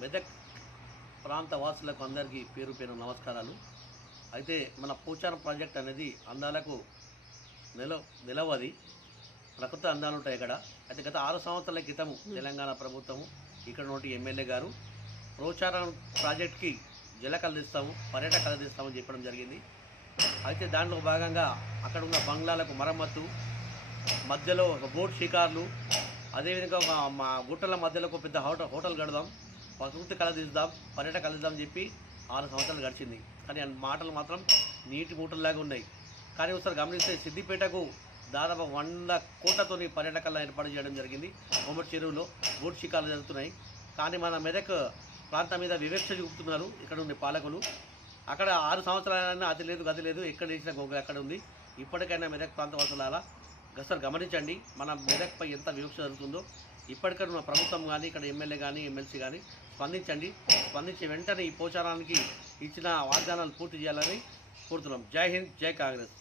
మెదక్ ప్రాంత వాసులకు అందరికీ పేరు పేరు నమస్కారాలు. అయితే మన పోచారం ప్రాజెక్ట్ అనేది అందాలకు నిలవది. ప్రకృతి అందాలు ఉంటాయి ఇక్కడ. అయితే గత 6 సంవత్సరాల క్రితం తెలంగాణ ప్రభుత్వము ఇక్కడ నుండి ఎమ్మెల్యే గారు పోచారం ప్రాజెక్ట్కి జలకళిస్తాము, పర్యాటక కళిస్తామని చెప్పడం జరిగింది. అయితే దాంట్లో భాగంగా అక్కడ ఉన్న బంగ్లాలకు మరమ్మత్తు, మధ్యలో ఒక బోట్ షికార్లు, అదేవిధంగా మా గుట్టల మధ్యలో ఒక పెద్ద హోటల్ కడదాం, ప్రకృతి కలదిద్దాం, పర్యాటక కలుద్దాం అని చెప్పి 6 సంవత్సరాలు గడిచింది. కానీ ఆ మాటలు మాత్రం నీటి మూటల్లాగా ఉన్నాయి. కానీ ఒకసారి గమనిస్తే సిద్దిపేటకు దాదాపు 100 కోట్లతోని పర్యాటకాలను ఏర్పాటు చేయడం జరిగింది. బొమ్మటి చెరువులో బోట్ షికార్లు జరుగుతున్నాయి. కానీ మన మెదక్ ప్రాంతం మీద వివక్ష చూపుతున్నారు ఇక్కడ ఉండే పాలకులు. అక్కడ 6 సంవత్సరాలైనా అది లేదు గది లేదు, ఎక్కడ వేసిన గొంగ అక్కడ ఉంది. ఇప్పటికైనా మెదక్ ప్రాంత వాసులారా ఒకసారి గమనించండి మన మెదక్పై ఎంత వివక్ష జరుగుతుందో. ఇప్పటికైనా మన ప్రభుత్వం కానీ, ఇక్కడ ఎమ్మెల్యే కానీ, ఎమ్మెల్సీ కానీ స్పందించండి. స్పందించి వెంటనే ఈ పోచారానికి ఇచ్చిన వాగ్దానాలు పూర్తి చేయాలని కోరుతున్నాం. జై హింద్, జై కాంగ్రెస్.